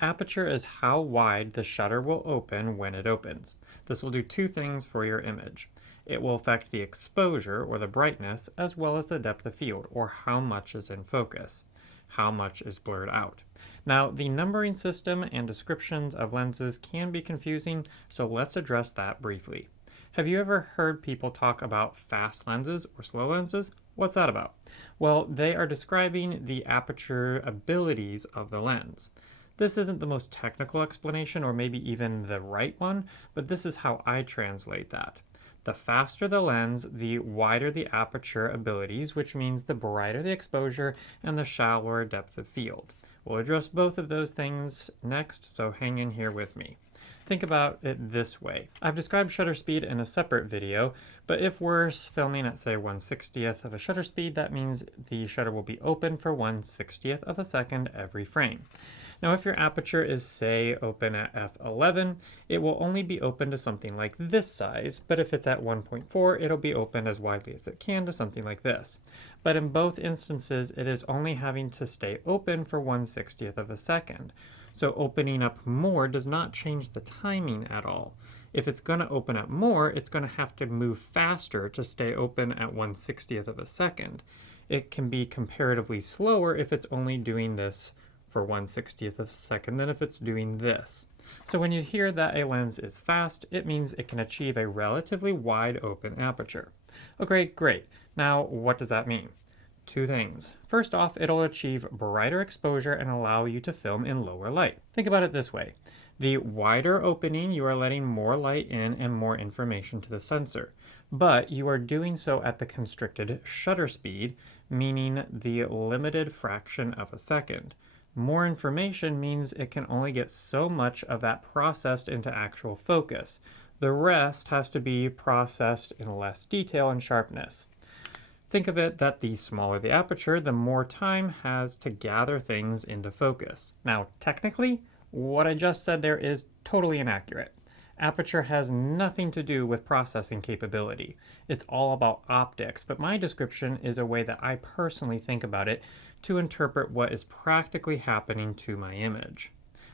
Aperture is how wide the shutter will open when it opens. This will do two things for your image. It will affect the exposure, or the brightness, as well as the depth of field, or how much is in focus, how much is blurred out. Now, the numbering system and descriptions of lenses can be confusing, so let's address that briefly. Have you ever heard people talk about fast lenses or slow lenses? What's that about? Well, they are describing the aperture abilities of the lens. This isn't the most technical explanation or maybe even the right one, but this is how I translate that. The faster the lens, the wider the aperture abilities, which means the brighter the exposure and the shallower depth of field. We'll address both of those things next, so hang in here with me. Think about it this way. I've described shutter speed in a separate video, but if we're filming at say 1/60th of a shutter speed, that means the shutter will be open for 1/60th of a second every frame. Now if your aperture is say open at f11, it will only be open to something like this size, but if it's at 1.4, it'll be opened as widely as it can to something like this. But in both instances, it is only having to stay open for 1/60th of a second. So opening up more does not change the timing at all. If it's going to open up more, it's going to have to move faster to stay open at 1/60th of a second. It can be comparatively slower if it's only doing this for 1/60th of a second than if it's doing this. So when you hear that a lens is fast, it means it can achieve a relatively wide open aperture. Okay, great. Now, what does that mean? Two things. First off, it'll achieve brighter exposure and allow you to film in lower light. Think about it this way. The wider opening, you are letting more light in and more information to the sensor, but you are doing so at the constricted shutter speed, meaning the limited fraction of a second. More information means it can only get so much of that processed into actual focus. The rest has to be processed in less detail and sharpness. Think of it that the smaller the aperture, the more time has to gather things into focus. Now, technically, what I just said there is totally inaccurate. Aperture has nothing to do with processing capability. It's all about optics, but my description is a way that I personally think about it to interpret what is practically happening to my image.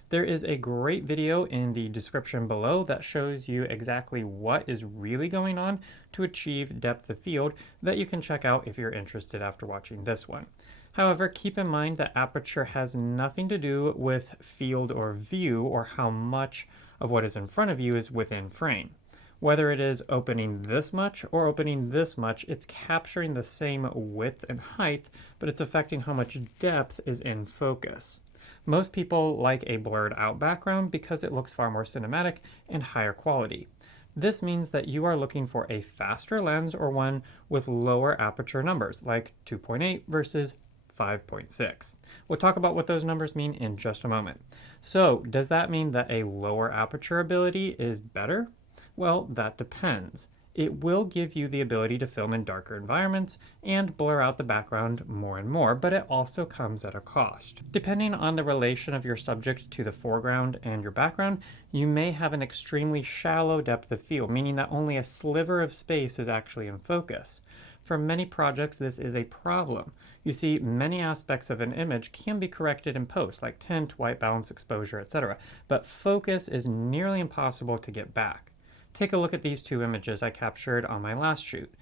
There is a great video in the description below that shows you exactly what is really going on to achieve depth of field that you can check out if you're interested after watching this one. However, keep in mind that aperture has nothing to do with field or view or how much of what is in front of you is within frame. Whether it is opening this much or opening this much, it's capturing the same width and height, but it's affecting how much depth is in focus. Most people like a blurred out background because it looks far more cinematic and higher quality. This means that you are looking for a faster lens or one with lower aperture numbers, like 2.8 versus 5.6. We'll talk about what those numbers mean in just a moment. So, does that mean that a lower aperture ability is better? Well, that depends. It will give you the ability to film in darker environments and blur out the background more and more, but it also comes at a cost. Depending on the relation of your subject to the foreground and your background, you may have an extremely shallow depth of field, meaning that only a sliver of space is actually in focus. For many projects, this is a problem. You see, many aspects of an image can be corrected in post, like tint, white balance, exposure, etc., but focus is nearly impossible to get back. Take a look at these two images I captured on my last shoot.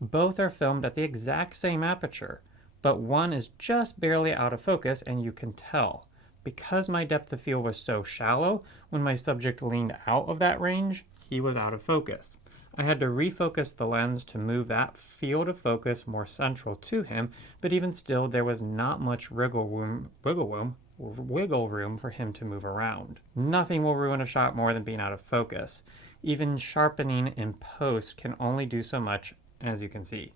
Both are filmed at the exact same aperture, but one is just barely out of focus and you can tell. Because my depth of field was so shallow, when my subject leaned out of that range, he was out of focus. I had to refocus the lens to move that field of focus more central to him, but even still there was not much wiggle room for him to move around. Nothing will ruin a shot more than being out of focus. Even sharpening in post can only do so much, as you can see.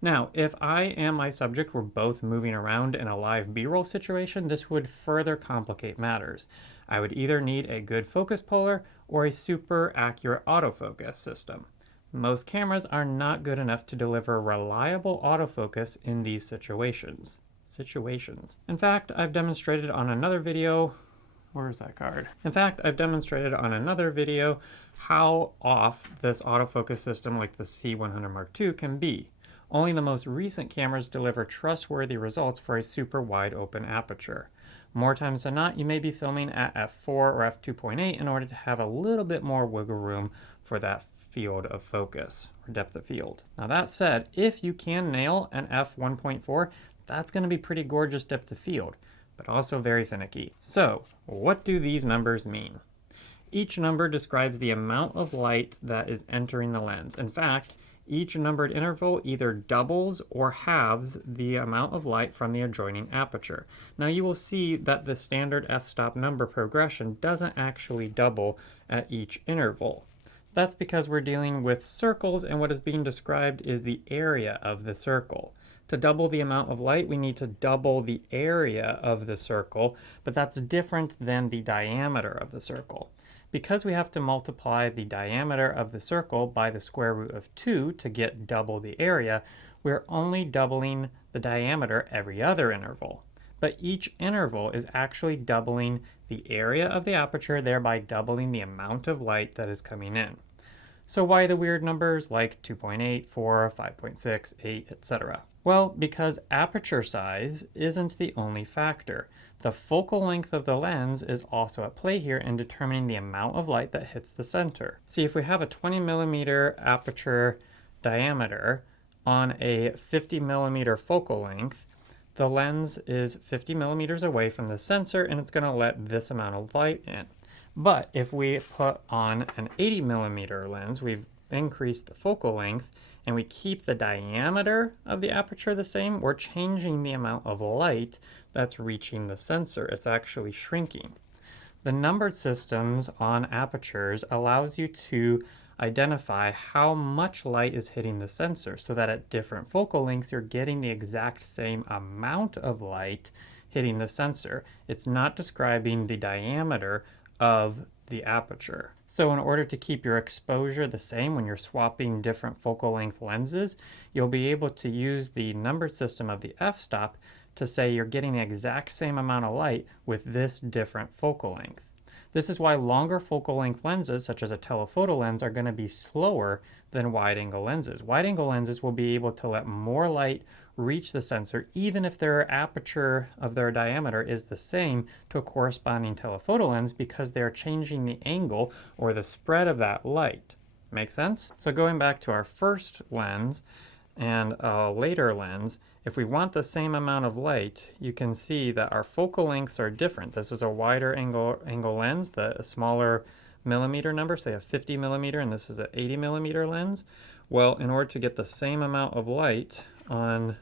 Now, if I and my subject were both moving around in a live B-roll situation, this would further complicate matters. I would either need a good focus puller or a super accurate autofocus system. Most cameras are not good enough to deliver reliable autofocus in these situations. In fact, I've demonstrated on another video Where's that card? In fact, I've demonstrated on another video how off this autofocus system like the C100 Mark II can be. Only the most recent cameras deliver trustworthy results for a super wide open aperture. More times than not, you may be filming at f4 or f2.8 in order to have a little bit more wiggle room for that field of focus or depth of field. Now that said, if you can nail an f1.4, that's going to be pretty gorgeous depth of field, but also very finicky. So what do these numbers mean? Each number describes the amount of light that is entering the lens. In fact, each numbered interval either doubles or halves the amount of light from the adjoining aperture. Now you will see that the standard f-stop number progression doesn't actually double at each interval. That's because we're dealing with circles, and what is being described is the area of the circle. To double the amount of light, we need to double the area of the circle, but that's different than the diameter of the circle. Because we have to multiply the diameter of the circle by the square root of 2 to get double the area, we're only doubling the diameter every other interval. But each interval is actually doubling the area of the aperture, thereby doubling the amount of light that is coming in. So why the weird numbers like 2.8, 4, 5.6, 8, etc.? Well, because aperture size isn't the only factor. The focal length of the lens is also at play here in determining the amount of light that hits the center. See, if we have a 20 millimeter aperture diameter on a 50 millimeter focal length, the lens is 50 millimeters away from the sensor and it's going to let this amount of light in. But if we put on an 80 millimeter lens, we've increased the focal length and we keep the diameter of the aperture the same, we're changing the amount of light that's reaching the sensor. It's actually shrinking. The numbered systems on apertures allows you to identify how much light is hitting the sensor so that at different focal lengths you're getting the exact same amount of light hitting the sensor. It's not describing the diameter of the aperture. So in order to keep your exposure the same when you're swapping different focal length lenses, you'll be able to use the numbered system of the f-stop to say you're getting the exact same amount of light with this different focal length. This is why longer focal length lenses, such as a telephoto lens, are going to be slower than wide-angle lenses. Wide-angle lenses will be able to let more light reach the sensor even if their aperture of their diameter is the same to a corresponding telephoto lens because they're changing the angle or the spread of that light. Make sense? So going back to our first lens and a later lens, if we want the same amount of light, you can see that our focal lengths are different. This is a wider angle lens, a smaller millimeter number, say a 50 millimeter, and this is an 80 millimeter lens. Well, in order to get the same amount of light on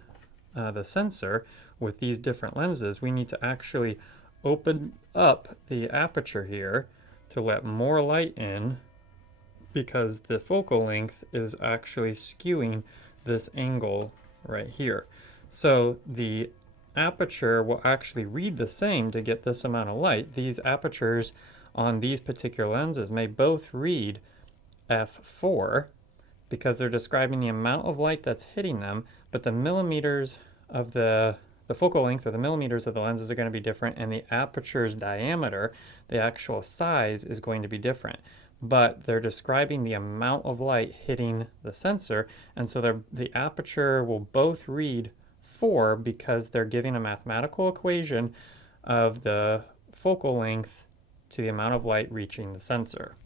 the sensor with these different lenses, we need to actually open up the aperture here to let more light in because the focal length is actually skewing this angle right here. So the aperture will actually read the same to get this amount of light. These apertures on these particular lenses may both read f4 because they're describing the amount of light that's hitting them, but the millimeters of the focal length or the millimeters of the lenses are going to be different, and the aperture's diameter, the actual size, is going to be different. But they're describing the amount of light hitting the sensor, and so the aperture will both read 4 because they're giving a mathematical equation of the focal length to the amount of light reaching the sensor.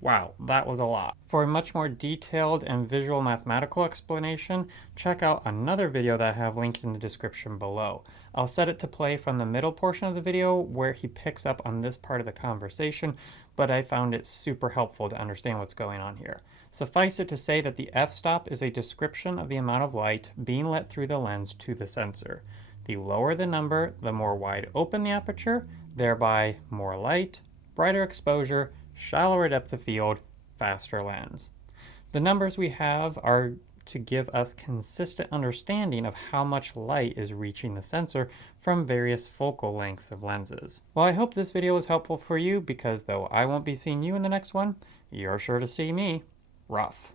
Wow, that was a lot. For a much more detailed and visual mathematical explanation, check out another video that I have linked in the description below. I'll set it to play from the middle portion of the video where he picks up on this part of the conversation, but I found it super helpful to understand what's going on here. Suffice it to say that the f-stop is a description of the amount of light being let through the lens to the sensor. The lower the number, the more wide open the aperture, thereby more light, brighter exposure, shallower depth of field, faster lens. The numbers we have are to give us consistent understanding of how much light is reaching the sensor from various focal lengths of lenses. Well, I hope this video was helpful for you because though I won't be seeing you in the next one, you're sure to see me. Rough.